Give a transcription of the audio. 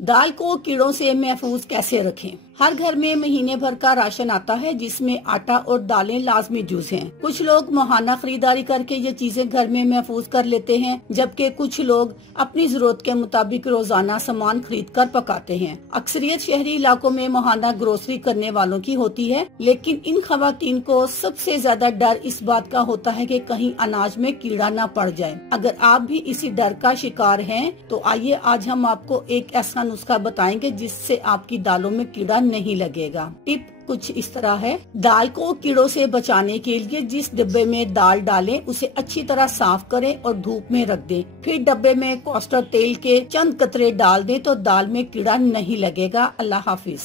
दाल को कीड़ों से महफूज कैसे रखें। हर घर में महीने भर का राशन आता है जिसमें आटा और दालें लाजमी जुज हैं। कुछ लोग माहाना खरीदारी करके ये चीजें घर में महफूज कर लेते हैं, जबकि कुछ लोग अपनी जरूरत के मुताबिक रोजाना सामान खरीद कर पकाते हैं। अक्सरियत शहरी इलाकों में माहाना ग्रोसरी करने वालों की होती है, लेकिन इन खवातीन को सबसे ज्यादा डर इस बात का होता है कि कहीं अनाज में कीड़ा न पड़ जाए। अगर आप भी इसी डर का शिकार हैं, तो आइए आज हम आपको एक ऐसा नुस्खा बताएंगे जिससे आपकी दालों में कीड़ा नहीं लगेगा। टिप कुछ इस तरह है। दाल को कीड़ों से बचाने के लिए जिस डिब्बे में दाल डालें उसे अच्छी तरह साफ करें और धूप में रख दें। फिर डब्बे में कॉस्टर तेल के चंद कतरे डाल दें तो दाल में कीड़ा नहीं लगेगा। अल्लाह हाफिज।